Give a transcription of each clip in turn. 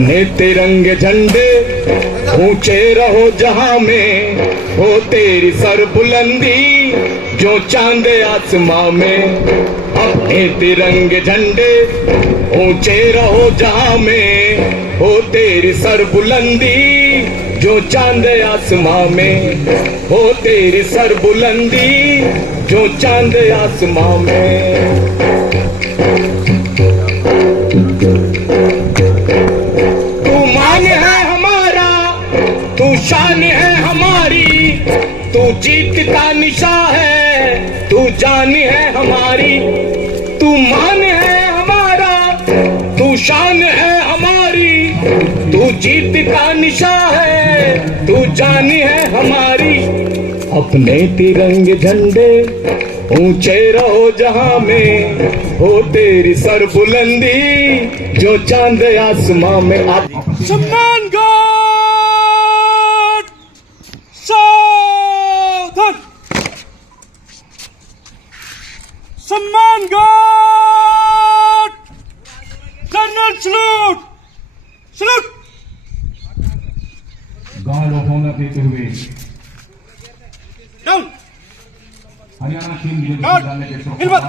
अपने तिरंगे झंडे ऊंचे रहो जहां में, हो तेरी सर बुलंदी जो चांद आसमां में। अपने तिरंगे झंडे ऊंचे रहो जहां में, हो तेरी सर बुलंदी जो चांद आसमां में, हो तेरी सर बुलंदी जो चांद आसमां में। तू मान है हमारा, तू शान है हमारी, तू जीत का निशा है, तू जान है हमारी। तू मान है हमारा, तू शान है हमारी, तू जीत का निशा है, तू जान है हमारी। अपने तिरंगे झंडे ऊंचे रहो जहां में, हो तेरी सर बुलंदी जो चांद आसमां में। सम्मान गार्ड सावधान, सम्मान guard general salute salute. Guard of honour देते हुए डाउन हरियाणा केंद्रीय गार्ड विश्वविद्यालय के हिलमत।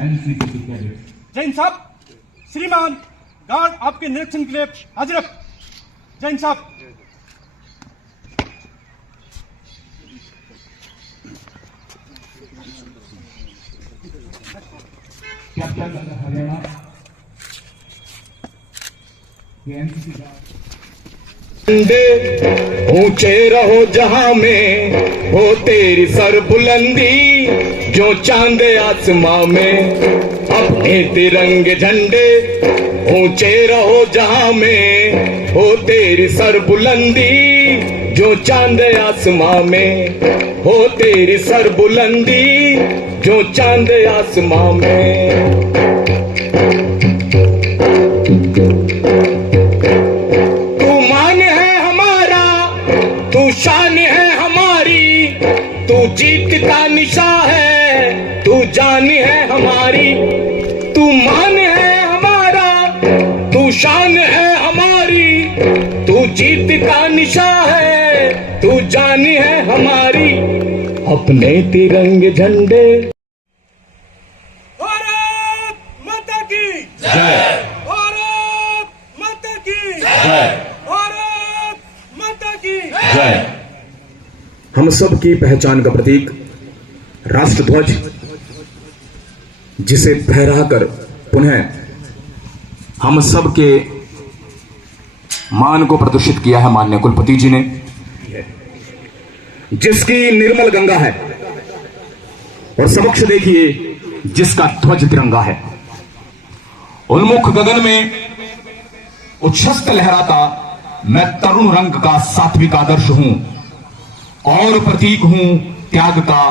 एनसीसी कैडेट जैन साहब, श्रीमान गार्ड आपके निरीक्षण के लिए हाजिर है। जैन साहब, कैप्टन हरियाणा के एनसीसी झंडे ऊंचे रहो जहां में, हो तेरी सर बुलंदी जो चांद आसमां में। अपने तिरंगे झंडे ऊंचे रहो जहां में, हो तेरी सर बुलंदी जो चांद आसमां में, हो तेरी सर बुलंदी जो चांद आसमां में। शान है हमारी, तू जीत का निशा है, तू जान है हमारी। तू मान है हमारा, तू शान है हमारी, तू जीत का निशा है, तू जान है हमारी। अपने तिरंगे झंडे। भारत माता की जय, भारत माता की जय, भारत माता की जय। हम सब की पहचान का प्रतीक राष्ट्रध्वज, जिसे फहराकर पुनः हम सब के मान को प्रदर्शित किया है माननीय कुलपति जी ने, जिसकी निर्मल गंगा है और समक्ष देखिए जिसका ध्वज तिरंगा है। उन्मुख गगन में उच्छ्वस्त लहराता मैं तरुण रंग का सात्विक आदर्श हूं और प्रतीक हूं त्याग का,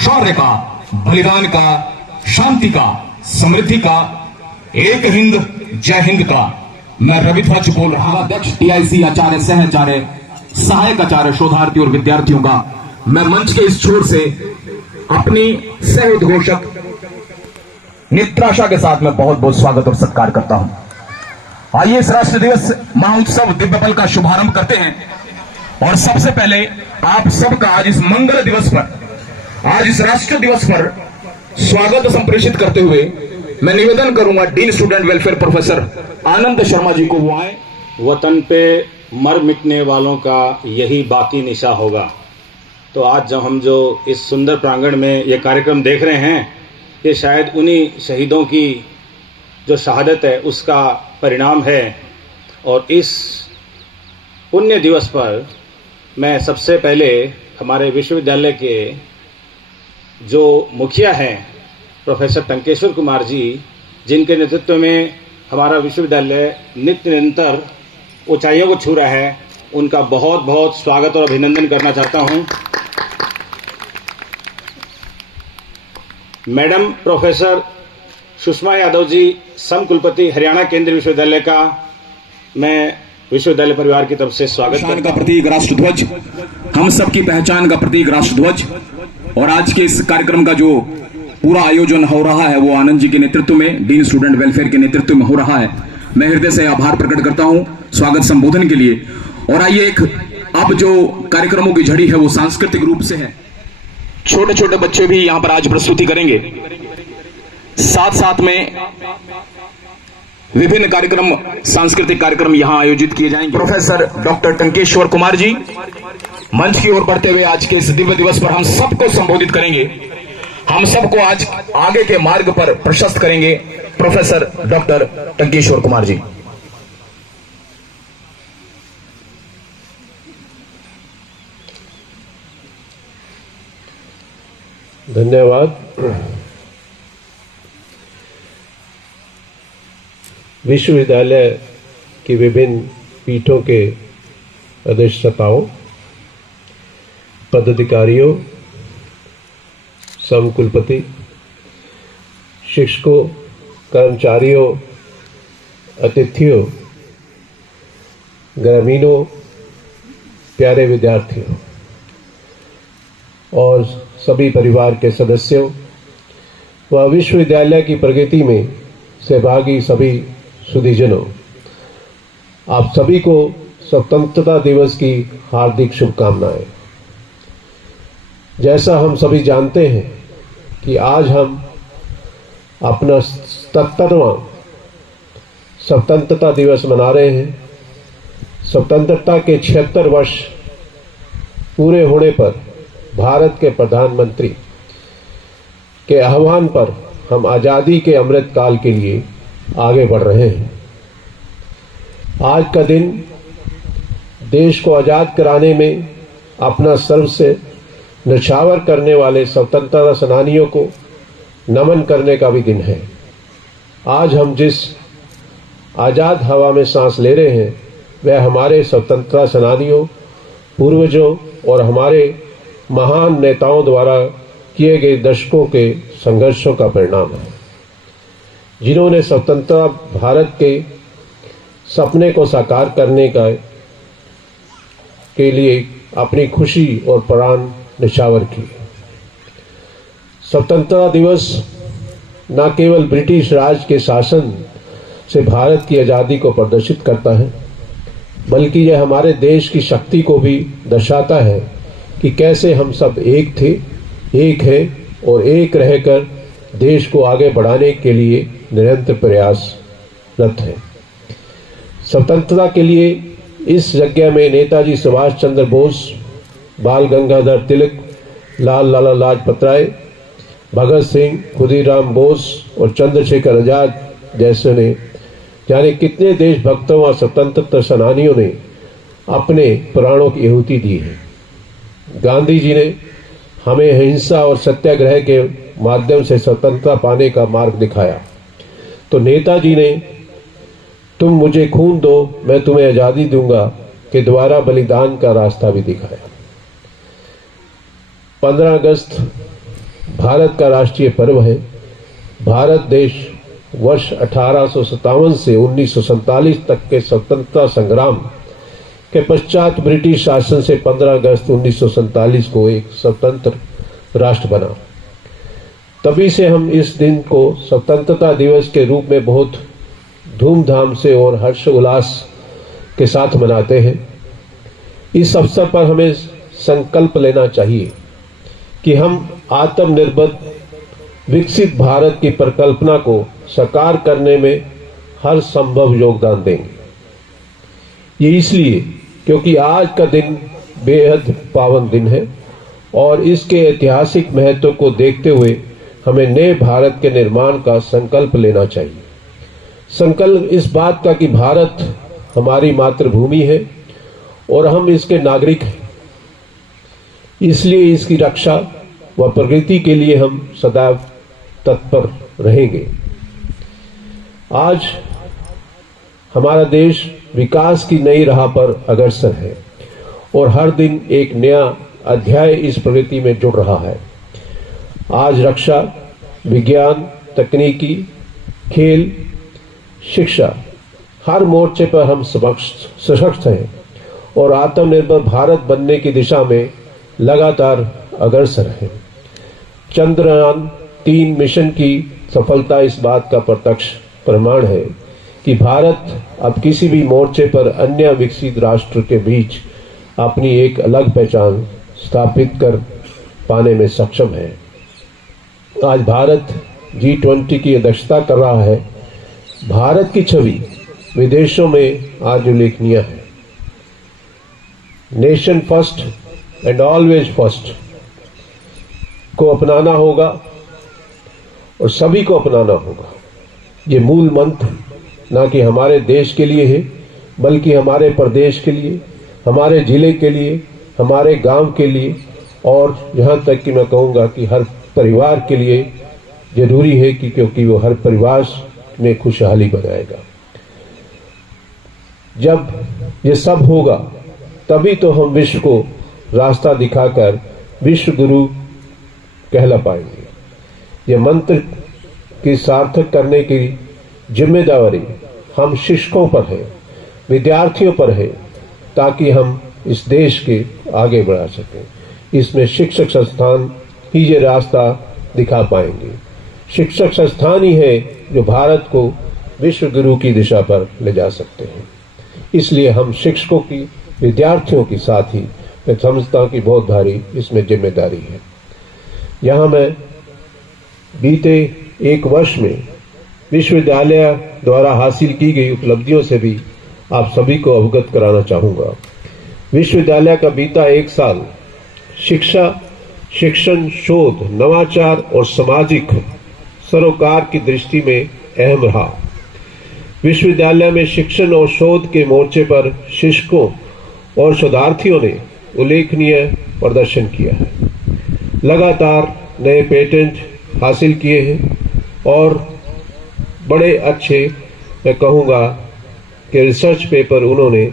शौर्य का, बलिदान का, शांति का, समृद्धि का, एक हिंद जय हिंद का। मैं रविध्वज बोल रहा हूं। अध्यक्ष टीआईसी आचार्य, सह आचार्य, सहायक आचार्य, शोधार्थी और विद्यार्थियों का मैं मंच के इस छोर से अपनी सह उद्घोषक नित्राशा के साथ मैं बहुत बहुत स्वागत और सत्कार करता हूं। आइए इस राष्ट्र दिवस महोत्सव दिव्य पल का शुभारंभ करते हैं। और सबसे पहले आप सबका आज इस मंगल दिवस पर, आज इस राष्ट्र दिवस पर स्वागत संप्रेषित करते हुए मैं निवेदन करूंगा dean student welfare professor Anand Sharma ji को वो आए। वतन पे मर मिटने वालों का यही बाकी निशा होगा। तो आज जब हम जो इस सुंदर प्रांगण में ये कार्यक्रम देख रहे हैं, ये शायद उन्हीं शहीदों की जो शहादत है उसका परिणाम है। और इस पुण्य दिवस पर मैं सबसे पहले हमारे विश्वविद्यालय के जो मुखिया हैं प्रोफेसर टंकेश्वर कुमार जी, जिनके नेतृत्व में हमारा विश्वविद्यालय नित्य निरंतर ऊंचाइयों को छू रहा है, उनका बहुत बहुत स्वागत और अभिनंदन करना चाहता हूं। मैडम प्रोफेसर सुषमा यादव जी, सम कुलपति हरियाणा केंद्रीय विश्वविद्यालय का मैं विश्वविद्यालय परिवार की तरफ से स्वागत करता हूं। का प्रतीक राष्ट्रध्वज, हम सबकी पहचान का प्रतीक राष्ट्रध्वज। और आज के इस कार्यक्रम का जो पूरा आयोजन हो रहा है वो आनंद जी के नेतृत्व में, डीन स्टूडेंट वेलफेयर के नेतृत्व में हो रहा है। मैं हृदय से आभार प्रकट करता हूं स्वागत संबोधन के लिए। और आइए अब जो कार्यक्रमों की झड़ी है वो सांस्कृतिक रूप से है। छोटे छोटे बच्चे भी यहां पर आज प्रस्तुति करेंगे, साथ साथ में विभिन्न कार्यक्रम, सांस्कृतिक कार्यक्रम यहां आयोजित किए जाएंगे। प्रोफेसर डॉक्टर टंकेश्वर कुमार जी मंच की ओर बढ़ते हुए आज के इस दिव्य दिवस पर हम सबको संबोधित करेंगे, हम सबको आज आगे के मार्ग पर प्रशस्त करेंगे। Professor doctor Tankeshwar Kumar ji. धन्यवाद। विश्वविद्यालय की विभिन्न पीठों के अधिष्ठाताओं, पदाधिकारियों, समकुलपति, शिक्षकों, कर्मचारियों, अतिथियों, ग्रामीणों, प्यारे विद्यार्थियों और सभी परिवार के सदस्यों व विश्वविद्यालय की प्रगति में सहभागी सभी सुधीजनों, आप सभी को स्वतंत्रता दिवस की हार्दिक शुभकामनाएं। जैसा हम सभी जानते हैं कि आज हम अपना 77वां स्वतंत्रता दिवस मना रहे हैं। स्वतंत्रता के 76 वर्ष पूरे होने पर भारत के प्रधानमंत्री के आह्वान पर हम आज़ादी के अमृत काल के लिए आगे बढ़ रहे हैं। आज का दिन देश को आज़ाद कराने में अपना सर्व से न्यौछावर करने वाले स्वतंत्रता सेनानियों को नमन करने का भी दिन है। आज हम जिस आज़ाद हवा में सांस ले रहे हैं वह हमारे स्वतंत्रता सेनानियों, पूर्वजों और हमारे महान नेताओं द्वारा किए गए दशकों के संघर्षों का परिणाम है, जिन्होंने स्वतंत्र भारत के सपने को साकार करने के लिए अपनी खुशी और प्राण न्यौछावर किए। स्वतंत्रता दिवस न केवल ब्रिटिश राज के शासन से भारत की आज़ादी को प्रदर्शित करता है, बल्कि यह हमारे देश की शक्ति को भी दर्शाता है कि कैसे हम सब एक थे, एक हैं और एक रहकर देश को आगे बढ़ाने के लिए निरंतर प्रयासरत हैं। स्वतंत्रता के लिए इस यज्ञ में नेताजी सुभाष चंद्र बोस, बाल गंगाधर तिलक, लाला लाजपत राय, भगत सिंह, खुदीराम बोस और चंद्रशेखर आजाद जैसे ने जाने कितने देशभक्तों और स्वतंत्रता सेनानियों ने अपने प्राणों की आहुति दी है। गांधी जी ने हमें अहिंसा और सत्याग्रह के माध्यम से स्वतंत्रता पाने का मार्ग दिखाया, तो नेताजी ने तुम मुझे खून दो मैं तुम्हें आज़ादी दूंगा के द्वारा बलिदान का रास्ता भी दिखाया। 15 अगस्त भारत का राष्ट्रीय पर्व है। भारत देश वर्ष 1857 से 1947 तक के स्वतंत्रता संग्राम के पश्चात ब्रिटिश शासन से 15 अगस्त 1947 को एक स्वतंत्र राष्ट्र बना। तभी से हम इस दिन को स्वतंत्रता दिवस के रूप में बहुत धूमधाम से और हर्ष उल्लास के साथ मनाते हैं। इस अवसर पर हमें संकल्प लेना चाहिए कि हम आत्मनिर्भर विकसित भारत की परिकल्पना को साकार करने में हर संभव योगदान देंगे। ये इसलिए क्योंकि आज का दिन बेहद पावन दिन है और इसके ऐतिहासिक महत्व को देखते हुए हमें नए भारत के निर्माण का संकल्प लेना चाहिए। संकल्प इस बात का कि भारत हमारी मातृभूमि है और हम इसके नागरिक हैं, इसलिए इसकी रक्षा व प्रगति के लिए हम सदैव तत्पर रहेंगे। आज हमारा देश विकास की नई राह पर अग्रसर है और हर दिन एक नया अध्याय इस प्रगति में जुड़ रहा है। आज रक्षा, विज्ञान, तकनीकी, खेल, शिक्षा हर मोर्चे पर हम सशक्त हैं और आत्मनिर्भर भारत बनने की दिशा में लगातार अग्रसर हैं। चंद्रयान 3 मिशन की सफलता इस बात का प्रत्यक्ष प्रमाण है कि भारत अब किसी भी मोर्चे पर अन्य विकसित राष्ट्र के बीच अपनी एक अलग पहचान स्थापित कर पाने में सक्षम है। आज भारत G20 की अध्यक्षता कर रहा है। भारत की छवि विदेशों में आज उल्लेखनीय है। Nation first and always first को अपनाना होगा और सभी को अपनाना होगा। ये मूल मंत्र ना कि हमारे देश के लिए है, बल्कि हमारे प्रदेश के लिए, हमारे जिले के लिए, हमारे गांव के लिए और यहाँ तक कि मैं कहूँगा कि हर परिवार के लिए जरूरी है कि क्योंकि वो हर परिवार में खुशहाली बनाएगा। जब ये सब होगा तभी तो हम विश्व को रास्ता दिखाकर विश्व गुरु कहला पाएंगे। ये मंत्र की सार्थक करने की जिम्मेदारी हम शिक्षकों पर है, विद्यार्थियों पर है, ताकि हम इस देश के आगे बढ़ा सकें। इसमें शिक्षक संस्थान ही ये रास्ता दिखा पाएंगे। शिक्षक संस्थान ही है जो भारत को विश्व गुरु की दिशा पर ले जा सकते हैं। इसलिए हम शिक्षकों की, विद्यार्थियों की साथ ही मैं समझता हूं कि बहुत भारी इसमें जिम्मेदारी है। यहाँ मैं बीते 1 वर्ष में विश्वविद्यालय द्वारा हासिल की गई उपलब्धियों से भी आप सभी को अवगत कराना चाहूँगा। विश्वविद्यालय का बीता 1 साल शिक्षा, शिक्षण, शोध, नवाचार और सामाजिक सरोकार की दृष्टि में अहम रहा। विश्वविद्यालय में शिक्षण और शोध के मोर्चे पर शिक्षकों और शोधार्थियों ने उल्लेखनीय प्रदर्शन किया है। लगातार नए पेटेंट हासिल किए हैं और बड़े अच्छे, मैं कहूँगा कि रिसर्च पेपर उन्होंने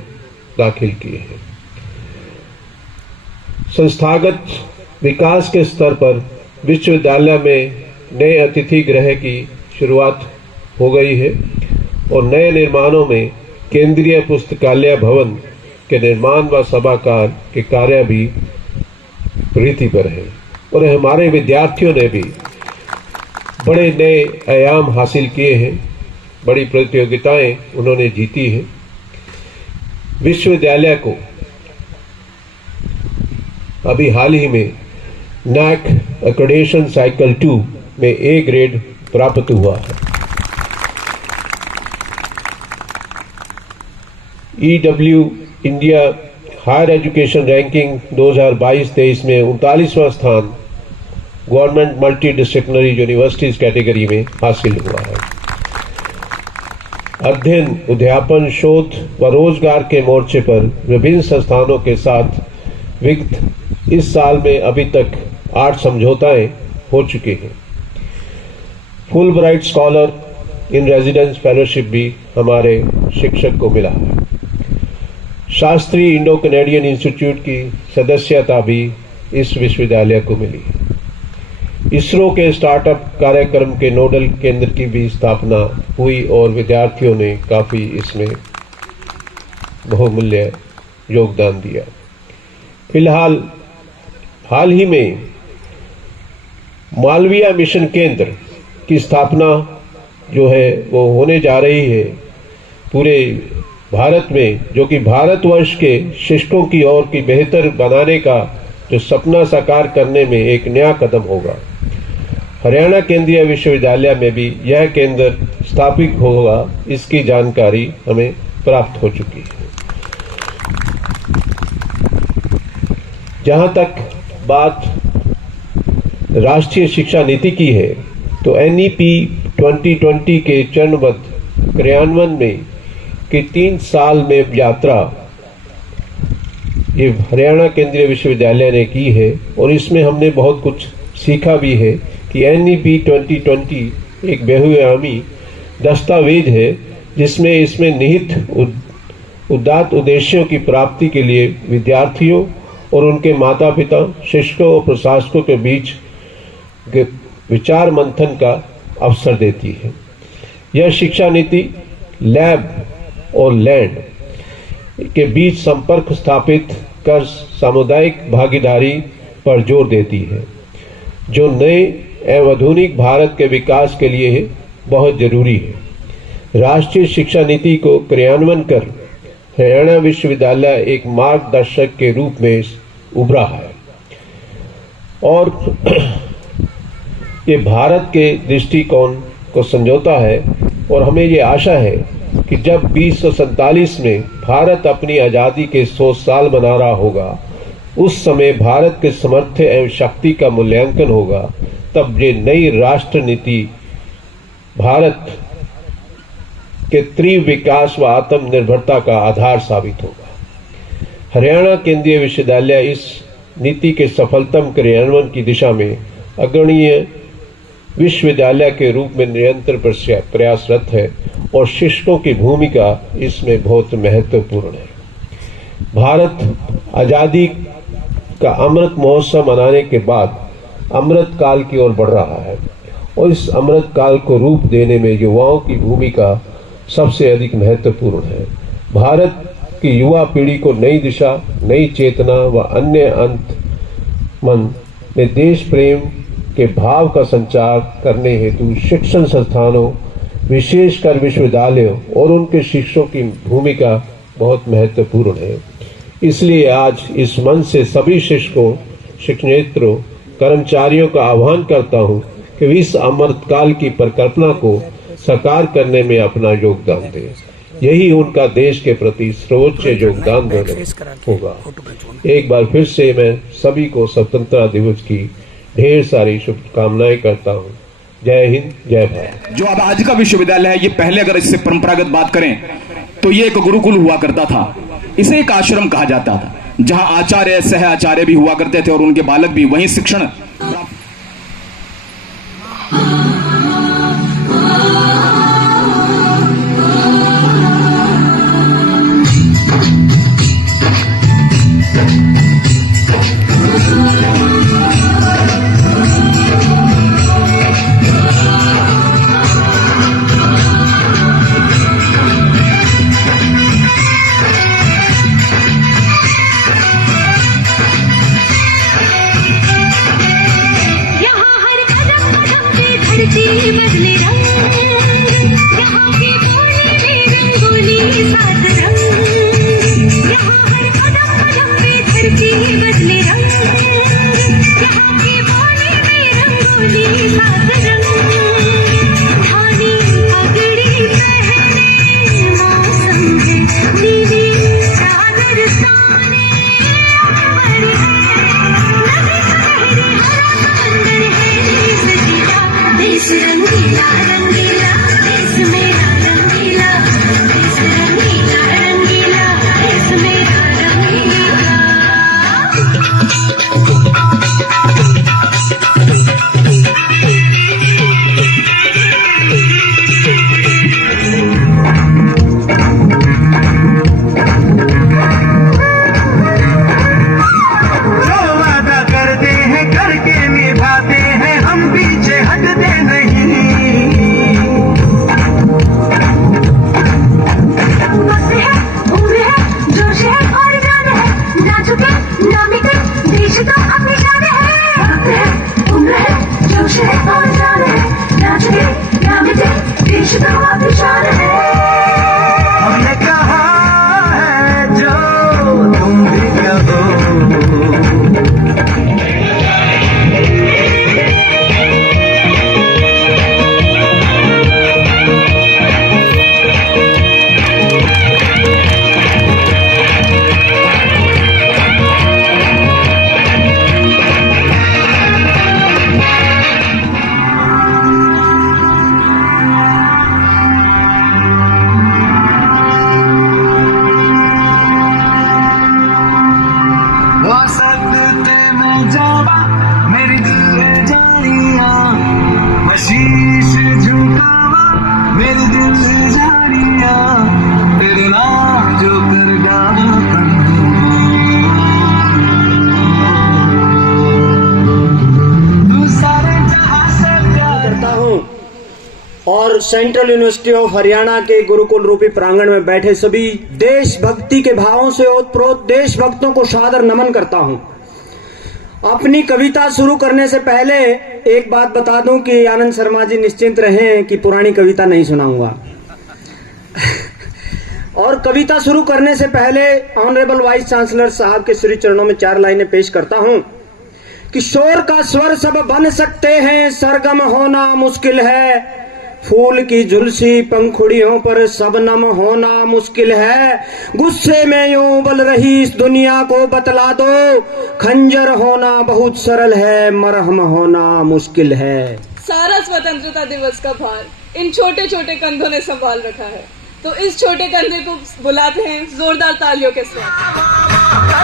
दाखिल किए हैं। संस्थागत विकास के स्तर पर विश्वविद्यालय में नए अतिथि गृह की शुरुआत हो गई है और नए निर्माणों में केंद्रीय पुस्तकालय भवन के निर्माण व सभागार के कार्य भी प्रगति पर है और हमारे विद्यार्थियों ने भी बड़े नए आयाम हासिल किए हैं। बड़ी प्रतियोगिताएं उन्होंने जीती हैं। विश्वविद्यालय को अभी हाल ही में NAAC एक्रेडिटेशन साइकिल 2 में A ग्रेड प्राप्त हुआ है। EW India higher education ranking 2022-23 में 39वां स्थान government multi disciplinary universities category में हासिल हुआ है। अध्ययन, अध्यापन, शोध व रोजगार के मोर्चे पर विभिन्न संस्थानों के साथ विगत इस साल में अभी तक 8 समझौताएं हो चुके हैं। फुल ब्राइट स्कॉलर इन रेजिडेंस फेलोशिप भी हमारे शिक्षक को मिला है। शास्त्री इंडो कैनेडियन इंस्टीट्यूट की सदस्यता भी इस विश्वविद्यालय को मिली है। इसरो के स्टार्टअप कार्यक्रम के नोडल केंद्र की भी स्थापना हुई और विद्यार्थियों ने काफी इसमें बहुमूल्य योगदान दिया। फिलहाल हाल ही में मालवीय मिशन केंद्र की स्थापना जो है वो होने जा रही है पूरे भारत में, जो कि भारतवर्ष के शिक्षकों की ओर की बेहतर बनाने का जो सपना साकार करने में एक नया कदम होगा। हरियाणा केंद्रीय विश्वविद्यालय में भी यह केंद्र स्थापित होगा, इसकी जानकारी हमें प्राप्त हो चुकी है। जहां तक बात राष्ट्रीय शिक्षा नीति की है तो NEP 2020 के चरणबद्ध क्रियान्वयन में कि 3 साल में यात्रा ये हरियाणा केंद्रीय विश्वविद्यालय ने की है और इसमें हमने बहुत कुछ सीखा भी है कि NEP 2020 एक बहुआयामी दस्तावेज है जिसमें इसमें निहित उदात्त उद्देश्यों की प्राप्ति के लिए विद्यार्थियों और उनके माता पिता, शिक्षकों और प्रशासकों के बीच विचार मंथन का अवसर देती है। यह शिक्षा नीति लैब और लैंड के बीच संपर्क स्थापित कर सामुदायिक भागीदारी पर जोर देती है, जो नए एवं आधुनिक भारत के विकास के लिए बहुत जरूरी है। राष्ट्रीय शिक्षा नीति को क्रियान्वयन कर हरियाणा विश्वविद्यालय एक मार्गदर्शक के रूप में उभरा है और ये भारत के दृष्टिकोण को समझौता है और हमें ये आशा है कि जब 1947 में भारत अपनी आज़ादी के 100 साल मना रहा होगा, उस समय भारत के सामर्थ्य एवं शक्ति का मूल्यांकन होगा, तब ये नई राष्ट्र नीति भारत के तीव्र विकास व आत्मनिर्भरता का आधार साबित होगा। हरियाणा केंद्रीय विश्वविद्यालय इस नीति के सफलतम क्रियान्वयन की दिशा में अग्रणीय विश्वविद्यालय के रूप में निरंतर प्रयासरत है और शिक्षकों की भूमिका इसमें बहुत महत्वपूर्ण है। भारत आज़ादी का अमृत महोत्सव मनाने के बाद अमृत काल की ओर बढ़ रहा है और इस अमृत काल को रूप देने में युवाओं की भूमिका सबसे अधिक महत्वपूर्ण है। भारत की युवा पीढ़ी को नई दिशा, नई चेतना व अन्य अंत मन में देश प्रेम के भाव का संचार करने हेतु शिक्षण संस्थानों, विशेषकर विश्वविद्यालयों और उनके शिक्षकों की भूमिका बहुत महत्वपूर्ण है। इसलिए आज इस मंच से सभी शिक्षकों, शिक्षनेत्रों, कर्मचारियों का आह्वान करता हूं कि इस अमृतकाल की परिकल्पना को साकार करने में अपना योगदान दें। यही उनका देश के प्रति सर्वोच्च योगदान होगा। एक बार फिर से मैं सभी को स्वतंत्रता दिवस की ढेर सारी शुभकामनाएं करता हूं। जय हिंद, जय भारत। जो अब आज का विश्वविद्यालय है, ये पहले अगर इससे परंपरागत बात करें तो ये एक गुरुकुल हुआ करता था। इसे एक आश्रम कहा जाता था, जहां आचार्य, सह आचार्य भी हुआ करते थे और उनके बालक भी वहीं शिक्षण बदले रंग, यहाँ की बोली में रंगोली सात रंग, यहाँ हर कदम कदम पे धरती बदले रंग, यहाँ की बोली में रंगोली सात रंग, धानी पगड़ी पहने मौसम है, नीली चादर ताने अंबर है, देश रंगीला रंगीला, देश मेरा रंगीला, देश रंगीला रंगीला, देश मेरा रंगीला। जो वादा करते हैं करके निभाते हैं, हम पीछे हटते नहीं। वक्त है, उम्र है, जोश है और जान है, ना झुके ना मिटे, देश तो अपनी शान है। वक्त है, उम्र है, जोश है और जान है, ना झुके ना मिटे, देश तो अपनी शान है। हमने कहा है जो तुम भी कहो, वो सदते में जावा मेरी दिल जानिया, मैं शीश झुकावा मेरी दिल जानिया, तेरे नाम जो कर गाना तू सारे जहां से प्यार करता हूं और सेंट्रल यूनिवर्सिटी ऑफ हरियाणा के गुरुकुल रूपी प्रांगण में बैठे सभी देशभक्ति के भावों से ओतप्रोत देशभक्तों को सादर नमन करता हूं। अपनी कविता शुरू करने से पहले एक बात बता दूं कि आनंद शर्मा जी निश्चिंत रहें कि पुरानी कविता नहीं सुनाऊंगा। और कविता शुरू करने से पहले ऑनरेबल वाइस चांसलर साहब के श्री चरणों में 4 लाइनें पेश करता हूं कि शोर का स्वर सब बन सकते हैं, सरगम होना मुश्किल है। फूल की झुलसी पंखुड़ियों पर शबनम होना मुश्किल है। गुस्से में यूं उबल रही इस दुनिया को बतला दो, खंजर होना बहुत सरल है, मरहम होना मुश्किल है। सारा स्वतंत्रता दिवस का भार इन छोटे छोटे कंधों ने संभाल रखा है, तो इस छोटे कंधे को बुलाते हैं जोरदार तालियों के साथ।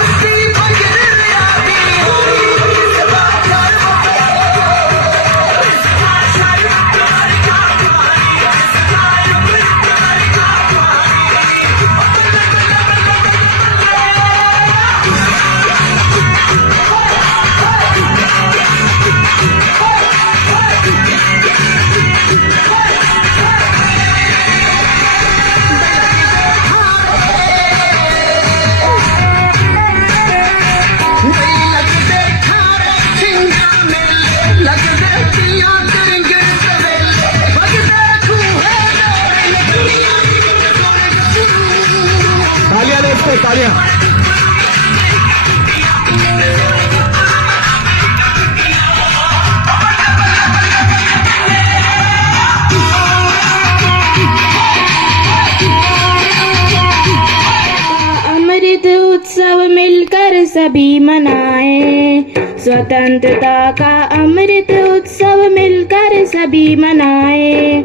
अमृत उत्सव मिलकर सभी मनाएं, स्वतंत्रता का अमृत उत्सव मिलकर सभी मनाएं।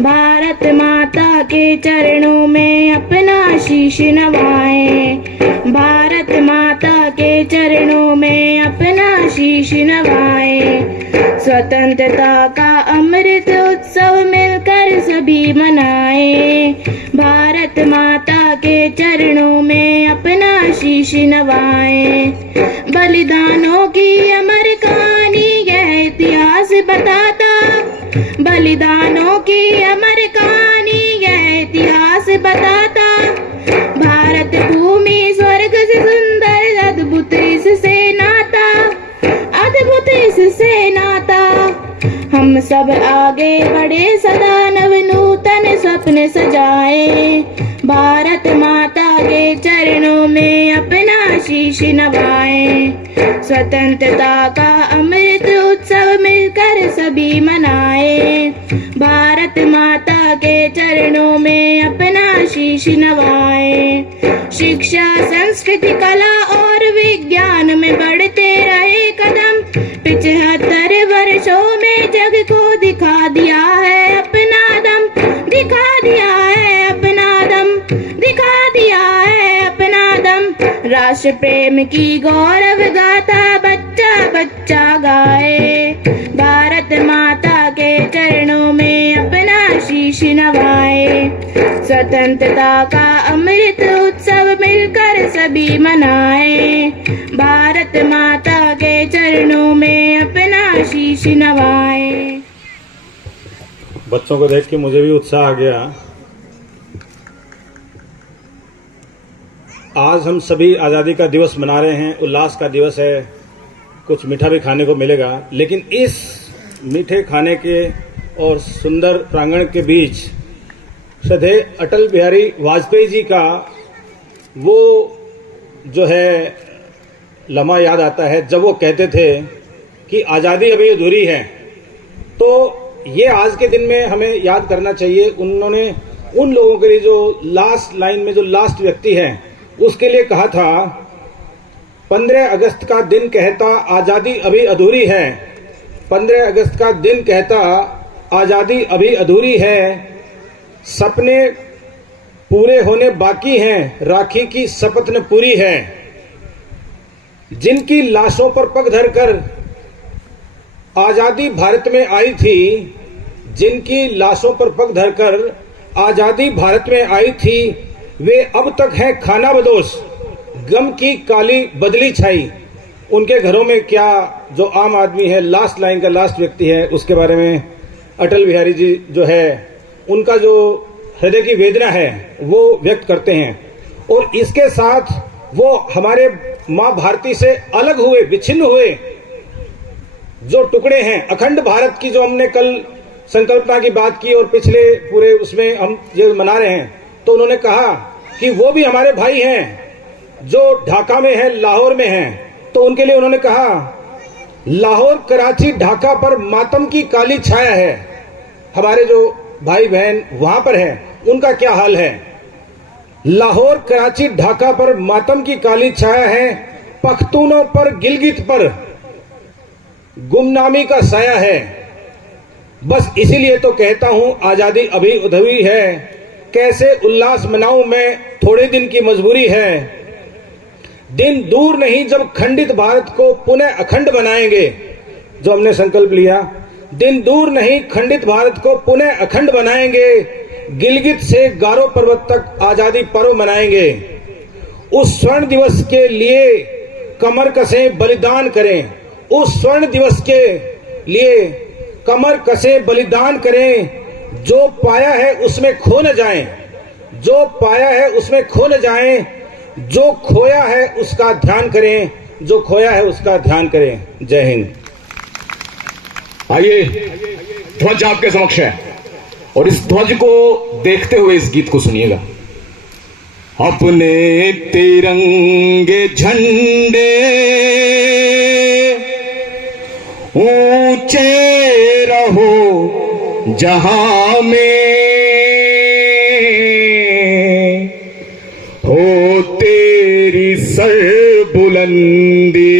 भारत माता के चरणों में अपना शीश नवाएं, भारत माता के चरणों में अपना शीश नवाएं। स्वतंत्रता का अमृत उत्सव मिलकर सभी मनाएं, भारत माता के चरणों में अपना शीश नवाएं। बलिदानों की अमर कहानी यह इतिहास बताता, बलिदानों की अमर कहानी यह इतिहास बताता। भारत भूमि स्वर्ग से सुंदर, अद्भुत इससे नाता, अद्भुत इससे नाता। हम सब आगे बढ़े सदा नव नूतन स्वप्न सजाए, भारत माता के चरणों में अपना शीश नवाएं। स्वतंत्रता का अमृत उत्सव मिलकर सभी मनाएं, भारत माता के चरणों में अपना शीश नवाएं। शिक्षा संस्कृति कला और विज्ञान में बढ़ते रहे कदम, 75 वर्षों में जग को दिखा दिया है अपना दम, दिखा दिया है अपना दम, दिखा दिया है अपना दम। राष्ट्र प्रेम की गौरव गाथा बच्चा बच्चा गाए, भारत माता के चरणों में अपना शीश नवाए। स्वतंत्रता का अमृत उत्सव मिलकर सभी मनाए, भारत माता के चरणों में अपना शीश नवाए। बच्चों को देख के मुझे भी उत्साह आ गया। आज हम सभी आज़ादी का दिवस मना रहे हैं, उल्लास का दिवस है, कुछ मीठा भी खाने को मिलेगा, लेकिन इस मीठे खाने के और सुंदर प्रांगण के बीच श्रद्धेय अटल बिहारी वाजपेयी जी का वो जो है लम्हा याद आता है जब वो कहते थे कि आज़ादी अभी अधूरी है। तो ये आज के दिन में हमें याद करना चाहिए। उन्होंने उन लोगों के लिए जो लास्ट लाइन में जो लास्ट व्यक्ति है उसके लिए कहा था, 15 अगस्त का दिन कहता आज़ादी अभी अधूरी है, 15 अगस्त का दिन कहता आज़ादी अभी अधूरी है, सपने पूरे होने बाकी हैं, राखी की शपथ न पूरी है। जिनकी लाशों पर पग धरकर आज़ादी भारत में आई थी, जिनकी लाशों पर पग धरकर आज़ादी भारत में आई थी, वे अब तक हैं खाना बदोश, गम की काली बदली छाई। उनके घरों में क्या जो आम आदमी है, लास्ट लाइन का लास्ट व्यक्ति है, उसके बारे में अटल बिहारी जी जो है उनका जो हृदय की वेदना है वो व्यक्त करते हैं। और इसके साथ वो हमारे माँ भारती से अलग हुए, विच्छिन्न हुए जो टुकड़े हैं अखंड भारत की, जो हमने कल संकल्पना की बात की और पिछले पूरे उसमें हम ये मना रहे हैं, तो उन्होंने कहा कि वो भी हमारे भाई हैं जो ढाका में हैं, लाहौर में हैं। तो उनके लिए उन्होंने कहा लाहौर, कराची, ढाका पर मातम की काली छाया है। हमारे जो भाई बहन वहां पर हैं उनका क्या हाल है? लाहौर, कराची, ढाका पर मातम की काली छाया है, पख्तूनों पर, गिलगित पर गुमनामी का साया है। बस इसीलिए तो कहता हूं आजादी अभी अधूरी है, कैसे उल्लास मनाऊं मैं, थोड़े दिन की मजबूरी है। दिन दूर नहीं जब खंडित भारत को पुनः अखंड बनाएंगे, जो हमने संकल्प लिया, दिन दूर नहीं खंडित भारत को पुनः अखंड बनाएंगे, गिलगित से गारो पर्वत तक आजादी पर्व मनाएंगे। उस स्वर्ण दिवस के लिए कमर कसे बलिदान करें, उस स्वर्ण दिवस के लिए कमर कसे बलिदान करें। जो पाया है उसमें खो न जाएं, जो पाया है उसमें खो न जाएं, जो खोया है उसका ध्यान करें, जो खोया है उसका ध्यान करें। जय हिंद। आइए, ध्वज आपके समक्ष है और इस ध्वज को देखते हुए इस गीत को सुनिएगा। अपने तिरंगे झंडे ऊंचे रहो जहां में, हो तेरी सर बुलंदी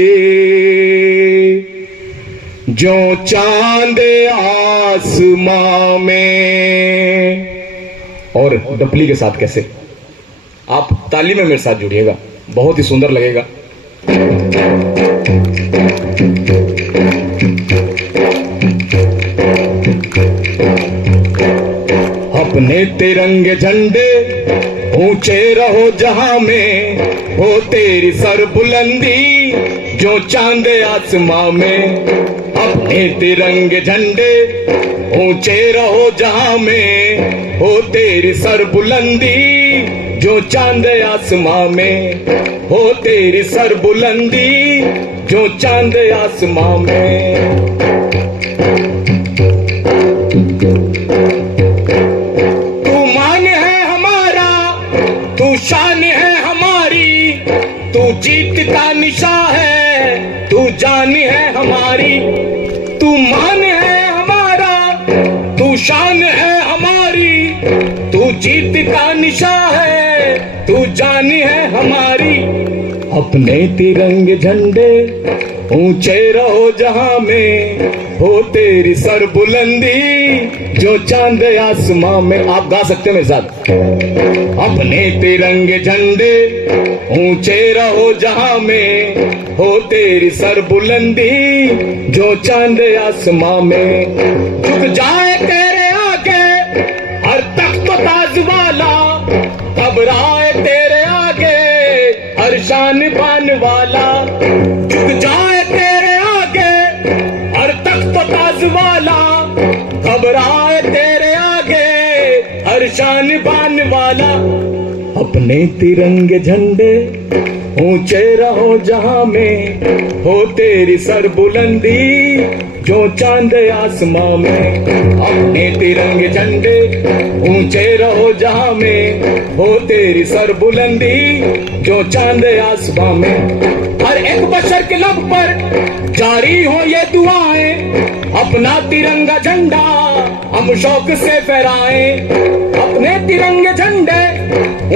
जो चांद आसमां में। और डपली के साथ कैसे? आप ताली में मेरे साथ जुड़िएगा, बहुत ही सुंदर लगेगा। अपने तिरंगे झंडे ऊंचे रहो जहां में, हो तेरी सर बुलंदी जो चांद आसमां में। अपने तिरंगे झंडे ऊंचे रहो जहां में, हो तेरी सर बुलंदी जो चांद आसमां में, हो तेरी सर बुलंदी जो चांद आसमां में। तू मान है हमारा, तू शान है हमारी, तू जीत का निशा है, तू जान है हमारी। तू मान है हमारा, तू शान है हमारी, तू जीत का निशा है, तू जान है हमारी। अपने तिरंगे झंडे ऊंचे रहो जहां में, हो तेरी सर बुलंदी जो चांद आसमां में। आप गा सकते हैं मेरे साथ। अपने तिरंगे झंडे ऊंचे रहो जहां में, हो तेरी सर बुलंदी जो चांद आसमां में। झुक जाए तेरे आगे हर तख्त ताज वाला, घबराए तेरे आगे हर शान बान वाला। झुक जाए तेरे आगे हर तख्त ताज वाला, घबराए तेरे आगे हर शान बान वाला। अपने तिरंगे झंडे ऊंचे रहो जहां में, हो तेरी सर बुलंदी जो चांद आसमां में। अपने तिरंगे झंडे ऊंचे रहो जहां में, हो तेरी सर बुलंदी जो चांद आसमां में। हर एक बशर के लब पर जारी हो ये दुआएं, अपना तिरंगा झंडा हम शौक से फहराएं। अपने तिरंगे झंडे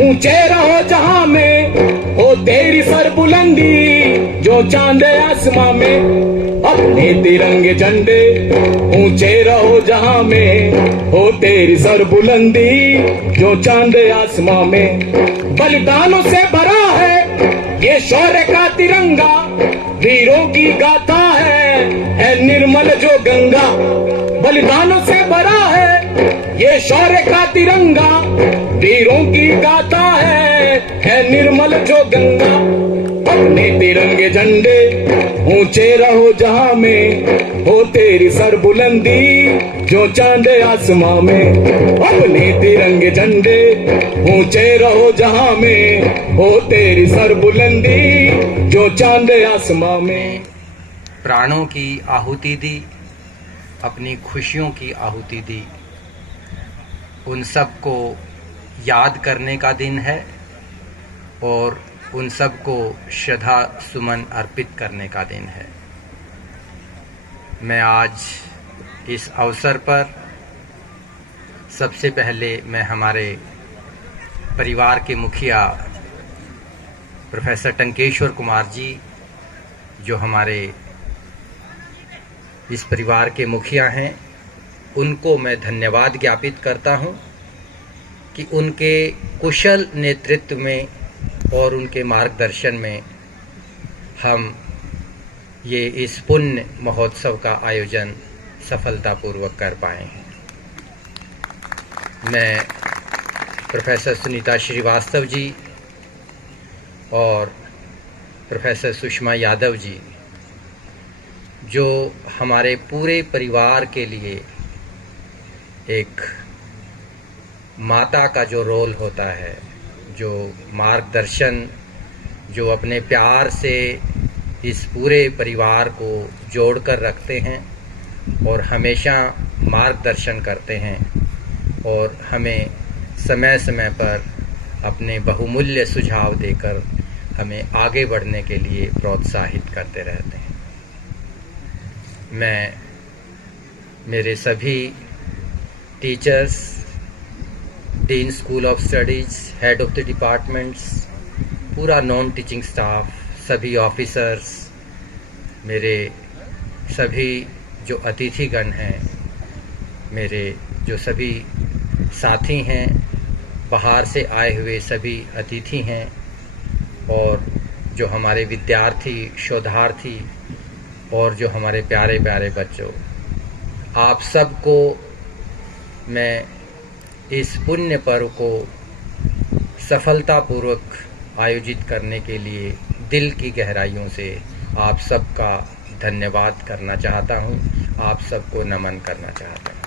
ऊंचे रहो जहां में, हो तेरी सर बुलंदी जो चांद आसमां में। अपने तिरंगे झंडे ऊंचे रहो जहां में, हो तेरी सर बुलंदी जो चांद आसमां में। बलिदानों से भरा है ये शौर्य का तिरंगा, वीरों की गाथा है निर्मल जो गंगा। बलिदानों से भरा है ये शौर्य का तिरंगा, वीरों की गाथा है निर्मल जो गंगा। अपने तिरंगे झंडे ऊंचे रहो जहां में, हो तेरी सर बुलंदी जो चांद आसमां में। अपने तिरंगे झंडे ऊंचे रहो जहां में, हो तेरी सर बुलंदी जो चांद आसमां में। प्राणों की आहुति दी, अपनी खुशियों की आहुति दी, उन सब को याद करने का दिन है और उन सब को श्रद्धा सुमन अर्पित करने का दिन है। मैं आज इस अवसर पर सबसे पहले मैं हमारे परिवार के मुखिया प्रोफेसर टंकेश्वर कुमार जी, जो हमारे इस परिवार के मुखिया हैं, उनको मैं धन्यवाद ज्ञापित करता हूं कि उनके कुशल नेतृत्व में और उनके मार्गदर्शन में हम ये इस पुण्य महोत्सव का आयोजन सफलतापूर्वक कर पाए हैं। मैं प्रोफेसर सुनीता श्रीवास्तव जी और प्रोफेसर सुषमा यादव जी, जो हमारे पूरे परिवार के लिए एक माता का जो रोल होता है, जो मार्गदर्शन, जो अपने प्यार से इस पूरे परिवार को जोड़कर रखते हैं और हमेशा मार्गदर्शन करते हैं और हमें समय समय पर अपने बहुमूल्य सुझाव देकर हमें आगे बढ़ने के लिए प्रोत्साहित करते रहते हैं। मैं मेरे सभी teachers, dean school of studies, head of the departments, पूरा नॉन टीचिंग स्टाफ, सभी ऑफिसर्स, मेरे सभी जो अतिथिगण हैं, मेरे जो सभी साथी हैं, बाहर से आए हुए सभी अतिथि हैं और जो हमारे विद्यार्थी, शोधार्थी और जो हमारे प्यारे प्यारे बच्चों, आप सबको मैं इस पुण्य पर्व को सफलतापूर्वक आयोजित करने के लिए दिल की गहराइयों से आप सबका धन्यवाद करना चाहता हूँ, आप सबको नमन करना चाहता हूँ।